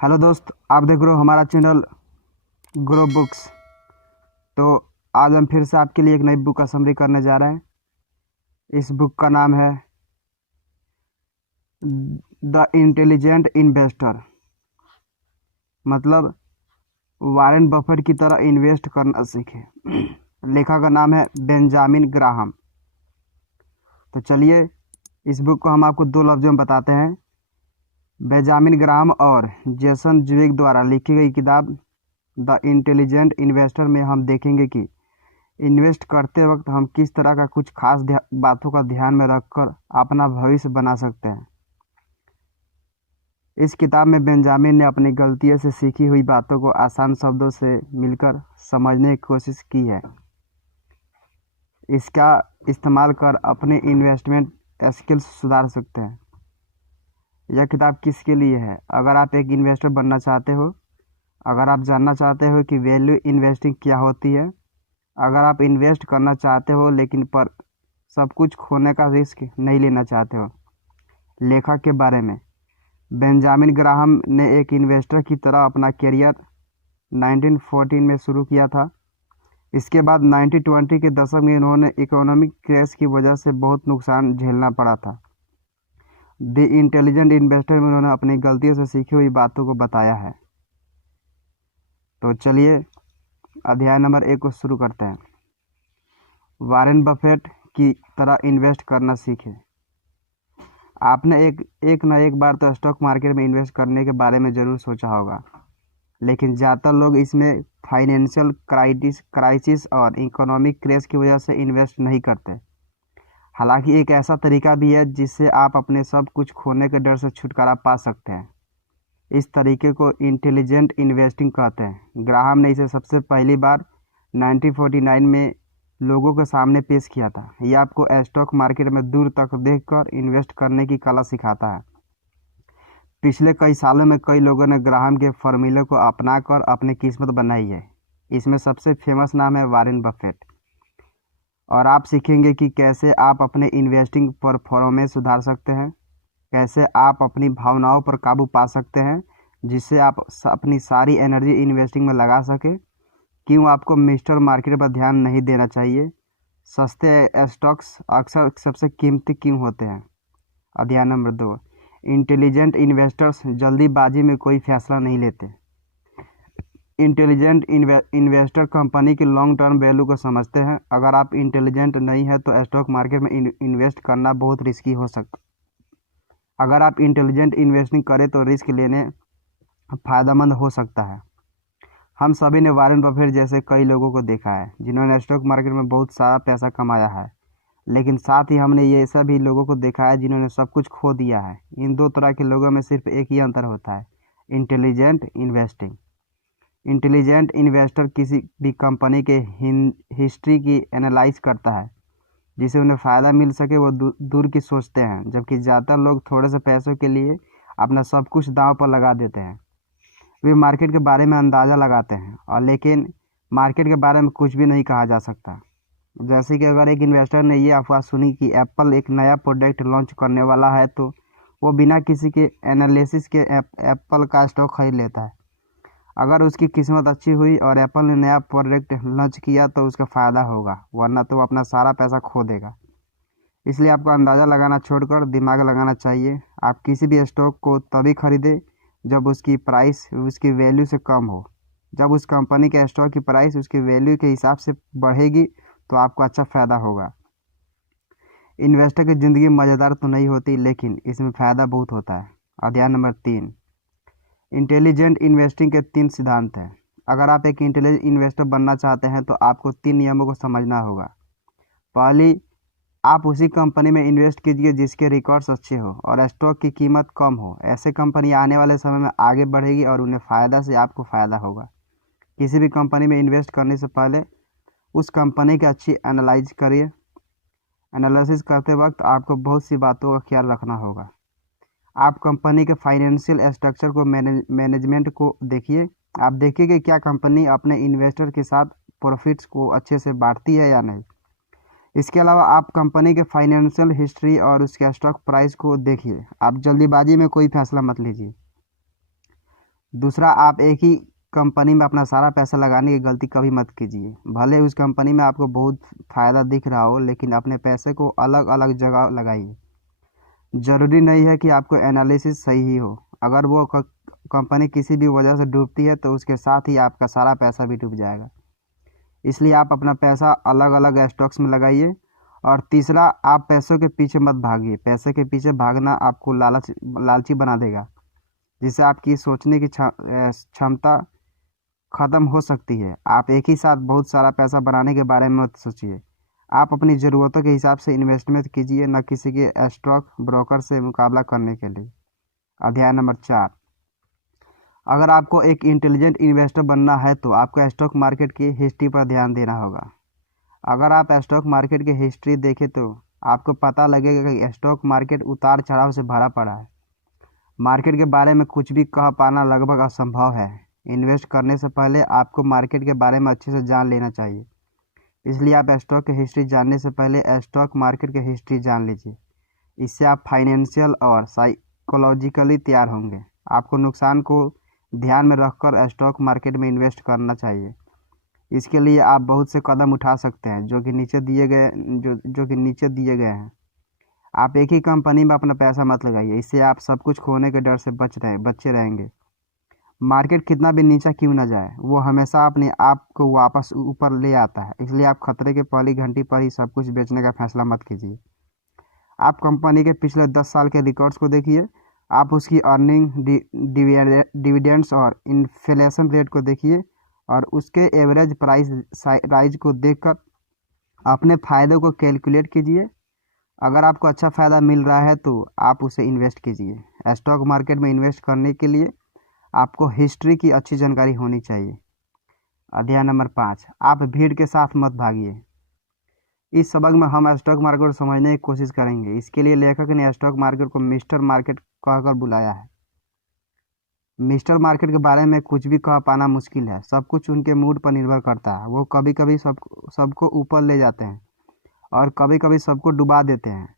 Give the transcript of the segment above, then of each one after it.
Hello दोस्त, आप देख रहे हो हमारा चैनल ग्रो बुक्स। तो आज हम फिर से आपके लिए एक नई बुक का समरी करने जा रहे हैं। इस बुक का नाम है द इंटेलिजेंट इन्वेस्टर, मतलब वारेन बफेट की तरह इन्वेस्ट करना सीखें। लेखक का नाम है बेंजामिन ग्राहम। तो चलिए, इस बुक को हम आपको दो लफ्ज़ों में बताते हैं। बेंजामिन ग्राहम और जेसन ज्विग द्वारा लिखी गई किताब द इंटेलिजेंट इन्वेस्टर में हम देखेंगे कि इन्वेस्ट करते वक्त हम किस तरह का कुछ खास बातों का ध्यान में रखकर अपना भविष्य बना सकते हैं। इस किताब में बेंजामिन ने अपनी गलतियों से सीखी हुई बातों को आसान शब्दों से मिलकर समझने की कोशिश की है। इसका इस्तेमाल कर अपने इन्वेस्टमेंट स्किल्स सुधार सकते हैं। यह किताब किसके लिए है? अगर आप एक इन्वेस्टर बनना चाहते हो, अगर आप जानना चाहते हो कि वैल्यू इन्वेस्टिंग क्या होती है, अगर आप इन्वेस्ट करना चाहते हो लेकिन पर सब कुछ खोने का रिस्क नहीं लेना चाहते हो। लेखक के बारे में, बेंजामिन ग्राहम ने एक इन्वेस्टर की तरह अपना करियर 1914 में शुरू किया था। इसके बाद 1920 के दशक में इन्होंने इकोनॉमिक क्रैश की वजह से बहुत नुकसान झेलना पड़ा था। द इंटेलिजेंट इन्वेस्टर में उन्होंने अपनी गलतियों से सीखी हुई बातों को बताया है। तो चलिए, अध्याय नंबर 1 को शुरू करते हैं। वारेन बफेट की तरह इन्वेस्ट करना सीखें। आपने एक न एक बार तो स्टॉक मार्केट में इन्वेस्ट करने के बारे में ज़रूर सोचा होगा, लेकिन ज़्यादातर लोग इसमें फाइनेंशियल क्राइसिस और इकोनॉमिक क्रैश की वजह से इन्वेस्ट नहीं करते। हालांकि एक ऐसा तरीका भी है जिससे आप अपने सब कुछ खोने के डर से छुटकारा पा सकते हैं। इस तरीके को इंटेलिजेंट इन्वेस्टिंग कहते हैं। ग्राहम ने इसे सबसे पहली बार 1949 में लोगों के सामने पेश किया था। यह आपको स्टॉक मार्केट में दूर तक देखकर इन्वेस्ट करने की कला सिखाता है। पिछले कई सालों में कई लोगों ने ग्राहम के फॉर्मूले को अपनाकर अपनी किस्मत बनाई है। इसमें सबसे फेमस नाम है वारेन बफेट। और आप सीखेंगे कि कैसे आप अपने इन्वेस्टिंग परफॉर्मेंस सुधार सकते हैं, कैसे आप अपनी भावनाओं पर काबू पा सकते हैं जिससे आप अपनी सारी एनर्जी इन्वेस्टिंग में लगा सकें, क्यों आपको मिस्टर मार्केट पर ध्यान नहीं देना चाहिए, सस्ते स्टॉक्स अक्सर सबसे कीमती क्यों होते हैं। अध्याय नंबर 2, इंटेलिजेंट इन्वेस्टर्स जल्दीबाजी में कोई फैसला नहीं लेते। इंटेलिजेंट इन्वेस्टर कंपनी की लॉन्ग टर्म वैल्यू को समझते हैं। अगर आप इंटेलिजेंट नहीं है तो स्टॉक मार्केट में इन्वेस्ट करना बहुत रिस्की हो सकता। अगर आप इंटेलिजेंट इन्वेस्टिंग करें तो रिस्क लेने फ़ायदेमंद हो सकता है। हम सभी ने वारेन बफेट जैसे कई लोगों को देखा है जिन्होंने स्टॉक मार्केट में बहुत सारा पैसा कमाया है, लेकिन साथ ही हमने ये ऐसा लोगों को देखा है जिन्होंने सब कुछ खो दिया है। इन दो तरह के लोगों में सिर्फ एक ही अंतर होता है, इंटेलिजेंट इन्वेस्टिंग। इंटेलिजेंट इन्वेस्टर किसी भी कंपनी के हिस्ट्री की एनालाइज करता है जिसे उन्हें फ़ायदा मिल सके। वो दूर की सोचते हैं, जबकि ज़्यादातर लोग थोड़े से पैसों के लिए अपना सब कुछ दांव पर लगा देते हैं। वे मार्केट के बारे में अंदाज़ा लगाते हैं और लेकिन मार्केट के बारे में कुछ भी नहीं कहा जा सकता। जैसे कि अगर एक इन्वेस्टर ने ये अफवाह सुनी कि एप्पल एक नया प्रोडक्ट लॉन्च करने वाला है तो वो बिना किसी के एनालिसिस के एप्पल का स्टॉक खरीद लेता है। अगर उसकी किस्मत अच्छी हुई और एप्पल ने नया प्रोडक्ट लॉन्च किया तो उसका फ़ायदा होगा, वरना तो वो अपना सारा पैसा खो देगा। इसलिए आपको अंदाज़ा लगाना छोड़कर दिमाग लगाना चाहिए। आप किसी भी स्टॉक को तभी खरीदें जब उसकी प्राइस उसकी वैल्यू से कम हो। जब उस कंपनी के स्टॉक की प्राइस उसकी वैल्यू के हिसाब से बढ़ेगी तो आपको अच्छा फ़ायदा होगा। इन्वेस्टर की ज़िंदगी मज़ेदार तो नहीं होती, लेकिन इसमें फ़ायदा बहुत होता है। अध्याय नंबर 3, इंटेलिजेंट इन्वेस्टिंग के 3 सिद्धांत हैं। अगर आप एक इंटेलिजेंट इन्वेस्टर बनना चाहते हैं तो आपको 3 नियमों को समझना होगा। पहली, आप उसी कंपनी में इन्वेस्ट कीजिए जिसके रिकॉर्ड्स अच्छे हो और स्टॉक की कीमत कम हो। ऐसे कंपनी आने वाले समय में आगे बढ़ेगी और उन्हें फ़ायदा से आपको फ़ायदा होगा। किसी भी कंपनी में इन्वेस्ट करने से पहले उस कंपनी की अच्छी एनालाइज करिए। एनालिसिस करते वक्त आपको बहुत सी बातों का ख्याल रखना होगा। आप कंपनी के फाइनेंशियल स्ट्रक्चर को मैनेजमेंट को देखिए। आप देखिए कि क्या कंपनी अपने इन्वेस्टर के साथ प्रॉफिट्स को अच्छे से बांटती है या नहीं। इसके अलावा आप कंपनी के फाइनेंशियल हिस्ट्री और उसके स्टॉक प्राइस को देखिए। आप जल्दीबाजी में कोई फैसला मत लीजिए। दूसरा, आप एक ही कंपनी में अपना सारा पैसा लगाने की गलती कभी मत कीजिए। भले उस कंपनी में आपको बहुत फ़ायदा दिख रहा हो, लेकिन अपने पैसे को अलग अलग जगह लगाइए। ज़रूरी नहीं है कि आपको एनालिसिस सही ही हो। अगर वो कंपनी किसी भी वजह से डूबती है तो उसके साथ ही आपका सारा पैसा भी डूब जाएगा। इसलिए आप अपना पैसा अलग अलग स्टॉक्स में लगाइए। और तीसरा, आप पैसों के पीछे मत भागिए। पैसे के पीछे भागना आपको लालची बना देगा, जिससे आपकी सोचने की क्षमता ख़त्म हो सकती है। आप एक ही साथ बहुत सारा पैसा बनाने के बारे में मत सोचिए। आप अपनी ज़रूरतों के हिसाब से इन्वेस्टमेंट कीजिए, न किसी के स्टॉक ब्रोकर से मुकाबला करने के लिए। अध्याय नंबर 4। अगर आपको एक इंटेलिजेंट इन्वेस्टर बनना है तो आपको स्टॉक मार्केट की हिस्ट्री पर ध्यान देना होगा। अगर आप स्टॉक मार्केट की हिस्ट्री देखें तो आपको पता लगेगा कि स्टॉक मार्केट उतार चढ़ाव से भरा पड़ा है। मार्केट के बारे में कुछ भी कह पाना लगभग असंभव है। इन्वेस्ट करने से पहले आपको मार्केट के बारे में अच्छे से जान लेना चाहिए। इसलिए आप स्टॉक की हिस्ट्री जानने से पहले स्टॉक मार्केट की हिस्ट्री जान लीजिए। इससे आप फाइनेंशियल और साइकोलॉजिकली तैयार होंगे। आपको नुकसान को ध्यान में रखकर स्टॉक मार्केट में इन्वेस्ट करना चाहिए। इसके लिए आप बहुत से कदम उठा सकते हैं जो कि नीचे दिए गए हैं। आप एक ही कंपनी में अपना पैसा मत लगाइए। इससे आप सब कुछ खोने के डर से बचे रहेंगे। मार्केट कितना भी नीचा क्यों ना जाए, वो हमेशा अपने आप को वापस ऊपर ले आता है। इसलिए आप खतरे के पहली घंटी पर ही सब कुछ बेचने का फैसला मत कीजिए। आप कंपनी के पिछले 10 साल के रिकॉर्ड्स को देखिए। आप उसकी अर्निंग, डिविडेंड्स और इन्फ्लेशन रेट को देखिए और उसके एवरेज प्राइस राइज को देखकर अपने फ़ायदे को कैलकुलेट कीजिए। अगर आपको अच्छा फ़ायदा मिल रहा है तो आप उसे इन्वेस्ट कीजिए। स्टॉक मार्केट में इन्वेस्ट करने के लिए आपको हिस्ट्री की अच्छी जानकारी होनी चाहिए। अध्याय नंबर 5। आप भीड़ के साथ मत भागिए। इस सबक में हम स्टॉक मार्केट को समझने की कोशिश करेंगे। इसके लिए लेखक ने स्टॉक मार्केट को मिस्टर मार्केट कहकर बुलाया है। मिस्टर मार्केट के बारे में कुछ भी कह पाना मुश्किल है। सब कुछ उनके मूड पर निर्भर करता है। वो कभी कभी सबको ऊपर ले जाते हैं और कभी कभी सबको डुबा देते हैं।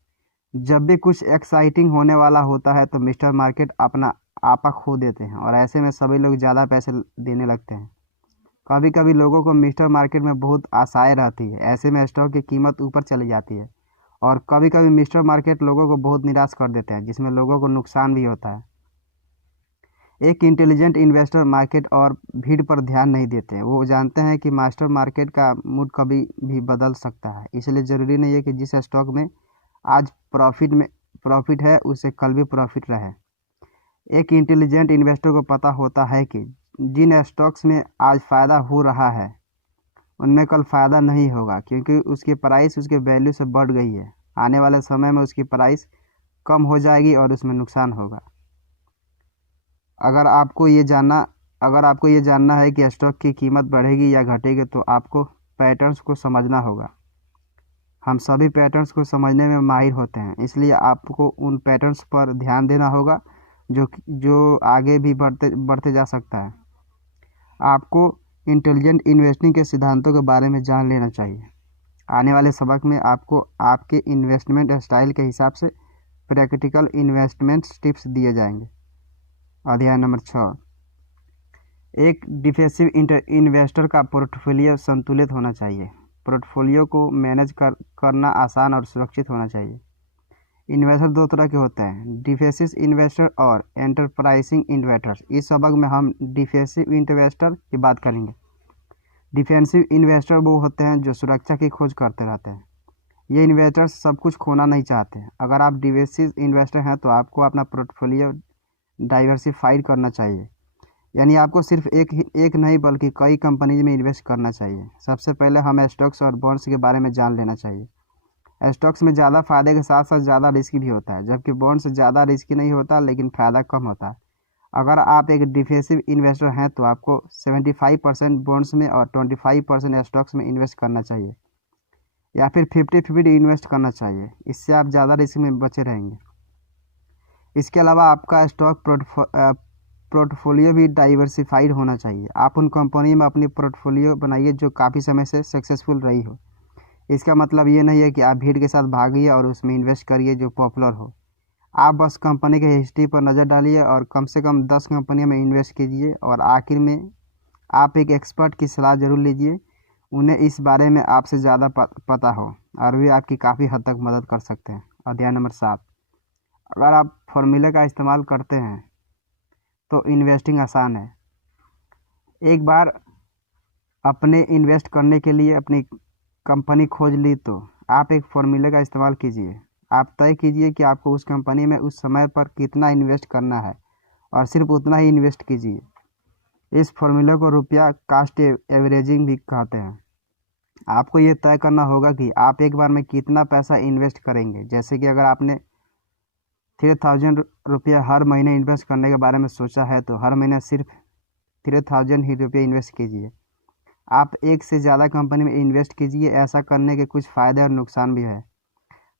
जब भी कुछ एक्साइटिंग होने वाला होता है तो मिस्टर मार्केट अपना आपा खो देते हैं और ऐसे में सभी लोग ज़्यादा पैसे देने लगते हैं। कभी कभी लोगों को मिस्टर मार्केट में बहुत आशाएं रहती है। ऐसे में स्टॉक की कीमत ऊपर चली जाती है। और कभी कभी मिस्टर मार्केट लोगों को बहुत निराश कर देते हैं, जिसमें लोगों को नुकसान भी होता है। एक इंटेलिजेंट इन्वेस्टर मार्केट और भीड़ पर ध्यान नहीं देते। वो जानते हैं कि मास्टर मार्केट का मूड कभी भी बदल सकता है। इसलिए ज़रूरी नहीं है कि जिस स्टॉक में आज प्रॉफिट है उसे कल भी प्रॉफिट रहे। एक इंटेलिजेंट इन्वेस्टर को पता होता है कि जिन स्टॉक्स में आज फ़ायदा हो रहा है उनमें कल फ़ायदा नहीं होगा, क्योंकि उसकी प्राइस उसके वैल्यू से बढ़ गई है। आने वाले समय में उसकी प्राइस कम हो जाएगी और उसमें नुकसान होगा। अगर आपको ये जानना है कि स्टॉक की कीमत बढ़ेगी या घटेगी तो आपको पैटर्न्स को समझना होगा। हम सभी पैटर्न्स को समझने में माहिर होते हैं, इसलिए आपको उन पैटर्न्स पर ध्यान देना होगा जो आगे भी बढ़ते जा सकता है। आपको इंटेलिजेंट इन्वेस्टिंग के सिद्धांतों के बारे में जान लेना चाहिए। आने वाले सबक में आपको आपके इन्वेस्टमेंट स्टाइल के हिसाब से प्रैक्टिकल इन्वेस्टमेंट टिप्स दिए जाएंगे। अध्याय नंबर 6। एक डिफेंसिव इन्वेस्टर का पोर्टफोलियो संतुलित होना चाहिए। पोर्टफोलियो को मैनेज करना आसान और सुरक्षित होना चाहिए। इन्वेस्टर दो तरह के होते हैं, डिफेंसिव इन्वेस्टर और एंटरप्राइजिंग इन्वेस्टर्स। इस सबक में हम डिफेंसिव इन्वेस्टर की बात करेंगे। डिफेंसिव इन्वेस्टर वो होते हैं जो सुरक्षा की खोज करते रहते हैं। ये इन्वेस्टर्स सब कुछ खोना नहीं चाहते। अगर आप डिफेंसिव इन्वेस्टर हैं तो आपको अपना पोर्टफोलियो डाइवर्सिफाइड करना चाहिए, यानी आपको सिर्फ एक नहीं बल्कि कई कंपनीज में इन्वेस्ट करना चाहिए। सबसे पहले हमें स्टॉक्स और बॉन्ड्स के बारे में जान लेना चाहिए। स्टॉक्स में ज़्यादा फायदे के साथ साथ ज़्यादा रिस्की भी होता है, जबकि बॉन्ड्स ज़्यादा रिस्की नहीं होता लेकिन फ़ायदा कम होता है। अगर आप एक डिफेंसिव इन्वेस्टर हैं तो आपको 75% बॉन्ड्स में और 25% स्टॉक्स में इन्वेस्ट करना चाहिए, या फिर 50-50 इन्वेस्ट करना चाहिए। इससे आप ज़्यादा रिस्क में बचे रहेंगे। इसके अलावा आपका स्टॉक पोर्टफोलियो भी डाइवर्सिफाइड होना चाहिए। आप उन कंपनी में अपनी पोर्टफोलियो बनाइए जो काफ़ी समय से सक्सेसफुल रही हो। इसका मतलब ये नहीं है कि आप भीड़ के साथ भागिए और उसमें इन्वेस्ट करिए जो पॉपुलर हो। आप बस कंपनी के हिस्ट्री पर नज़र डालिए और कम से कम 10 कंपनियों में इन्वेस्ट कीजिए और आखिर में आप एक एक्सपर्ट की सलाह ज़रूर लीजिए, उन्हें इस बारे में आपसे ज़्यादा पता हो और वे आपकी काफ़ी हद तक मदद कर सकते हैं। अध्याय नंबर 7, अगर आप फॉर्मूले का इस्तेमाल करते हैं तो इन्वेस्टिंग आसान है। एक बार अपने इन्वेस्ट करने के लिए अपनी कंपनी खोज ली तो आप एक फॉर्मूले का इस्तेमाल कीजिए। आप तय कीजिए कि आपको उस कंपनी में उस समय पर कितना इन्वेस्ट करना है और सिर्फ उतना ही इन्वेस्ट कीजिए। इस फॉर्मूले को रुपया कास्ट एवरेजिंग भी कहते हैं। आपको ये तय करना होगा कि आप एक बार में कितना पैसा इन्वेस्ट करेंगे। जैसे कि अगर आपने 3000 रुपया हर महीने इन्वेस्ट करने के बारे में सोचा है तो हर महीने सिर्फ 3000 ही रुपये इन्वेस्ट कीजिए। आप एक से ज़्यादा कंपनी में इन्वेस्ट कीजिए। ऐसा करने के कुछ फ़ायदे और नुकसान भी है।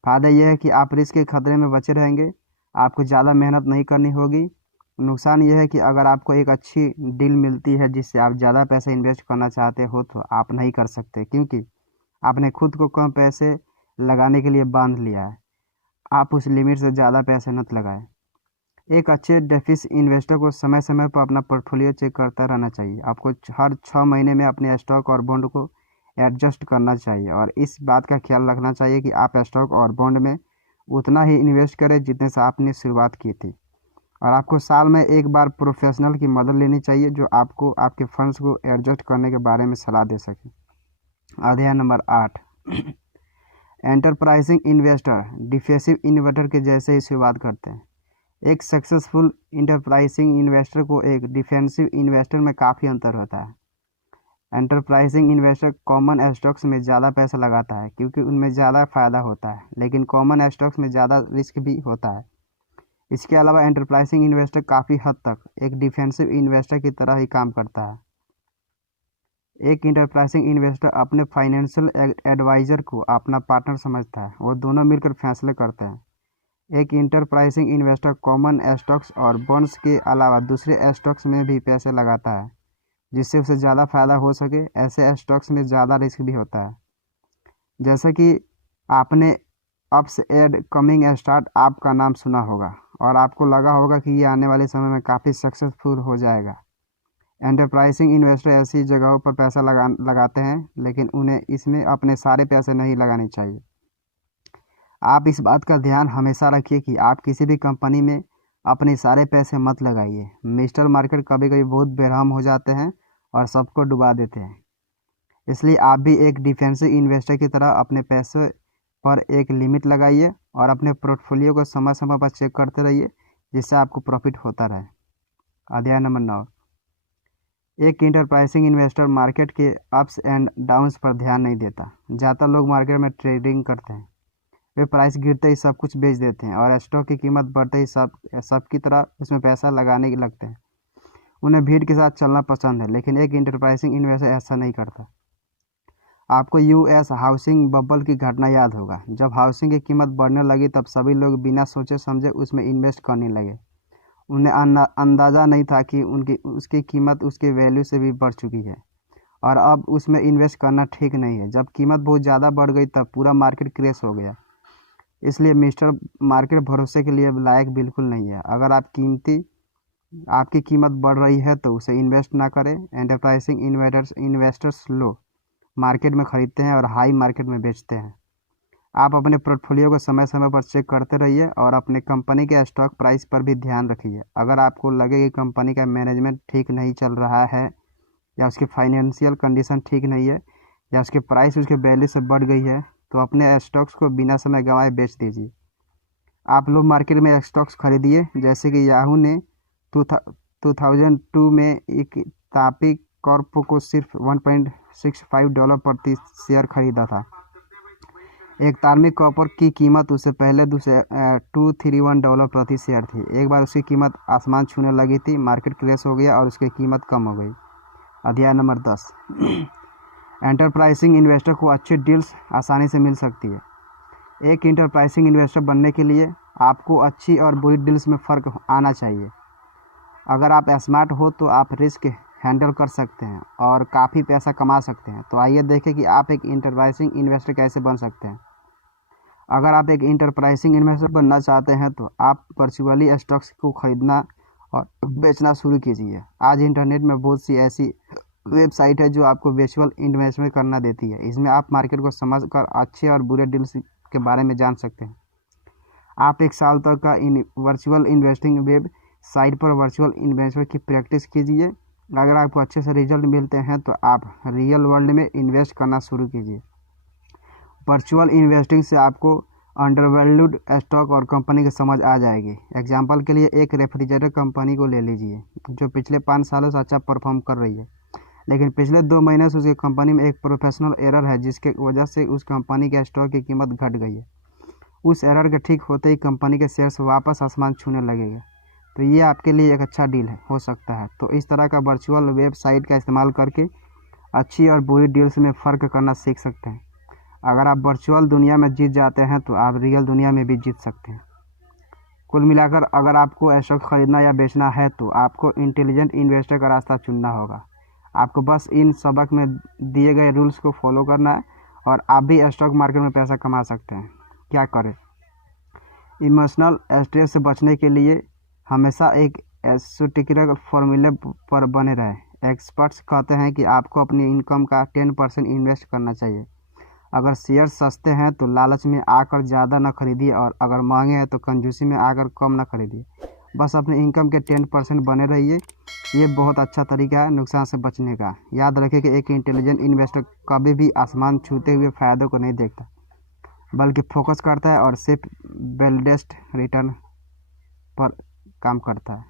फ़ायदा यह है कि आप रिस्क के खतरे में बचे रहेंगे, आपको ज़्यादा मेहनत नहीं करनी होगी। नुकसान यह है कि अगर आपको एक अच्छी डील मिलती है जिससे आप ज़्यादा पैसे इन्वेस्ट करना चाहते हो तो आप नहीं कर सकते, क्योंकि आपने खुद को कम पैसे लगाने के लिए बांध लिया है। आप उस लिमिट से ज़्यादा पैसे मत लगाएं। एक अच्छे डेफिस इन्वेस्टर को समय समय पर अपना पोर्टफोलियो चेक करता रहना चाहिए। आपको हर 6 महीने में अपने स्टॉक और बॉन्ड को एडजस्ट करना चाहिए और इस बात का ख्याल रखना चाहिए कि आप स्टॉक और बॉन्ड में उतना ही इन्वेस्ट करें जितने से आपने शुरुआत की थी। और आपको साल में एक बार प्रोफेशनल की मदद लेनी चाहिए जो आपको आपके फंड्स को एडजस्ट करने के बारे में सलाह दे सके। अध्याय number 8, enterprising investor defensive investor के जैसे ही शुरुआत करते हैं। एक सक्सेसफुल इंटरप्राइजिंग इन्वेस्टर को एक डिफेंसिव इन्वेस्टर में काफ़ी अंतर होता है। एंटरप्राइजिंग इन्वेस्टर कॉमन स्टॉक्स में ज़्यादा पैसा लगाता है क्योंकि उनमें ज़्यादा फ़ायदा होता है, लेकिन कॉमन स्टॉक्स में ज़्यादा रिस्क भी होता है। इसके अलावा एंटरप्राइजिंग इन्वेस्टर काफ़ी हद तक एक डिफेंसिव इन्वेस्टर की तरह ही काम करता है। एक इंटरप्राइजिंग इन्वेस्टर अपने फाइनेंशियल एडवाइज़र को अपना पार्टनर समझता है, वो दोनों मिलकर फैसले करते हैं। एक इंटरप्राइजिंग इन्वेस्टर कॉमन स्टॉक्स और बॉन्ड्स के अलावा दूसरे स्टॉक्स में भी पैसे लगाता है जिससे उसे ज़्यादा फायदा हो सके। ऐसे स्टॉक्स में ज़्यादा रिस्क भी होता है, जैसा कि आपने अप्स एड कमिंग स्टार्ट आप का नाम सुना होगा और आपको लगा होगा कि ये आने वाले समय में काफ़ी सक्सेसफुल हो जाएगा। एंटरप्राइजिंग इन्वेस्टर ऐसी जगहों पर पैसा लगाते हैं, लेकिन उन्हें इसमें अपने सारे पैसे नहीं लगाने चाहिए। आप इस बात का ध्यान हमेशा रखिए कि आप किसी भी कंपनी में अपने सारे पैसे मत लगाइए। मिस्टर मार्केट कभी कभी बहुत बेरहम हो जाते हैं और सबको डुबा देते हैं। इसलिए आप भी एक डिफेंसिव इन्वेस्टर की तरह अपने पैसे पर एक लिमिट लगाइए और अपने पोर्टफोलियो को समय समय पर चेक करते रहिए जिससे आपको प्रॉफिट होता रहे। अध्याय नंबर 9, एक इंटरप्राइजिंग इन्वेस्टर मार्केट के अप्स एंड डाउन्स पर ध्यान नहीं देता। ज़्यादातर लोग मार्केट में ट्रेडिंग करते हैं, वे प्राइस गिरते ही सब कुछ बेच देते हैं और स्टॉक की कीमत बढ़ते ही सब की तरह उसमें पैसा लगाने लगते हैं। उन्हें भीड़ के साथ चलना पसंद है, लेकिन एक इंटरप्राइजिंग इन्वेस्टर ऐसा नहीं करता। आपको यूएस हाउसिंग बबल की घटना याद होगा। जब हाउसिंग की कीमत बढ़ने लगी तब सभी लोग बिना सोचे समझे उसमें इन्वेस्ट करने लगे। उन्हें अंदाज़ा नहीं था कि उसकी कीमत उसके वैल्यू से भी बढ़ चुकी है और अब उसमें इन्वेस्ट करना ठीक नहीं है। जब कीमत बहुत ज़्यादा बढ़ गई तब पूरा मार्केट क्रैश हो गया। इसलिए मिस्टर मार्केट भरोसे के लिए लायक बिल्कुल नहीं है। अगर आपकी कीमत बढ़ रही है तो उसे इन्वेस्ट ना करें। एंटरप्राइजिंग इन्वेस्टर्स लो मार्केट में खरीदते हैं और हाई मार्केट में बेचते हैं। आप अपने पोर्टफोलियो को समय समय पर चेक करते रहिए और अपने कंपनी के स्टॉक प्राइस पर भी ध्यान रखिए। अगर आपको लगे कि कंपनी का मैनेजमेंट ठीक नहीं चल रहा है या उसकी फाइनेंशियल कंडीशन ठीक नहीं है या उसकी प्राइस उसके वैल्यू से बढ़ गई है तो अपने स्टॉक्स को बिना समय गंवाए बेच दीजिए। आप लोग मार्केट में स्टॉक्स खरीदिए, जैसे कि याहू ने 2002 में एक तापी कॉर्प को सिर्फ $1.65 प्रति शेयर खरीदा था। एक तार्मिक कॉपर की कीमत उससे पहले $231 प्रति शेयर थी। एक बार उसकी कीमत आसमान छूने लगी थी, मार्केट क्रैश हो गया और उसकी कीमत कम हो गई। अध्याय नंबर 10, एंटरप्राइजिंग इन्वेस्टर को अच्छी डील्स आसानी से मिल सकती है। एक इंटरप्राइजिंग इन्वेस्टर बनने के लिए आपको अच्छी और बुरी डील्स में फ़र्क आना चाहिए। अगर आप स्मार्ट हो तो आप रिस्क हैंडल कर सकते हैं और काफ़ी पैसा कमा सकते हैं। तो आइए देखें कि आप एक इंटरप्राइजिंग इन्वेस्टर कैसे बन सकते हैं। अगर आप एक इंटरप्राइजिंग इन्वेस्टर बनना चाहते हैं तो आप वर्चुअली स्टॉक्स को खरीदना और बेचना शुरू कीजिए। आज इंटरनेट में बहुत सी ऐसी वेबसाइट है जो आपको वर्चुअल इन्वेस्टमेंट करना देती है। इसमें आप मार्केट को समझकर अच्छे और बुरे डील्स के बारे में जान सकते हैं। आप 1 साल तक का वर्चुअल इन्वेस्टिंग वेब साइट पर वर्चुअल इन्वेस्टमेंट की प्रैक्टिस कीजिए। अगर आपको अच्छे से रिजल्ट मिलते हैं तो आप रियल वर्ल्ड में इन्वेस्ट करना शुरू कीजिए। वर्चुअल इन्वेस्टिंग से आपको अंडरवैल्यूड स्टॉक और कंपनी की समझ आ जाएगी। एग्जांपल के लिए एक रेफ्रिजरेटर कंपनी को ले लीजिए जो पिछले 5 सालों से अच्छा परफॉर्म कर रही है, लेकिन पिछले 2 महीने से उसकी कंपनी में एक प्रोफेशनल एरर है जिसके वजह से उस कंपनी के स्टॉक की कीमत घट गई है। उस एरर के ठीक होते ही कंपनी के शेयर्स वापस आसमान छूने लगेंगे। तो ये आपके लिए एक अच्छा डील हो सकता है। तो इस तरह का वर्चुअल वेबसाइट का इस्तेमाल करके अच्छी और बुरी डील्स में फ़र्क करना सीख सकते हैं। अगर आप वर्चुअल दुनिया में जीत जाते हैं तो आप रियल दुनिया में भी जीत सकते हैं। कुल मिलाकर अगर आपको स्टॉक खरीदना या बेचना है तो आपको इंटेलिजेंट इन्वेस्टर का रास्ता चुनना होगा। आपको बस इन सबक में दिए गए रूल्स को फॉलो करना है और आप भी स्टॉक मार्केट में पैसा कमा सकते हैं। क्या करें? इमोशनल स्ट्रेस से बचने के लिए हमेशा एक एसोटिकल फॉर्मूले पर बने रहें। एक्सपर्ट्स कहते हैं कि आपको अपनी इनकम का 10% इन्वेस्ट करना चाहिए। अगर शेयर सस्ते हैं तो लालच में आकर ज़्यादा न खरीदिए और अगर महंगे हैं तो कंजूसी में आकर कम न खरीदिए। बस अपनी इनकम के 10% बने रहिए। ये बहुत अच्छा तरीका है नुकसान से बचने का। याद रखें कि एक इंटेलिजेंट इन्वेस्टर कभी भी आसमान छूते हुए फ़ायदों को नहीं देखता, बल्कि फोकस करता है और सिर्फ बेल्डेस्ट रिटर्न पर काम करता है।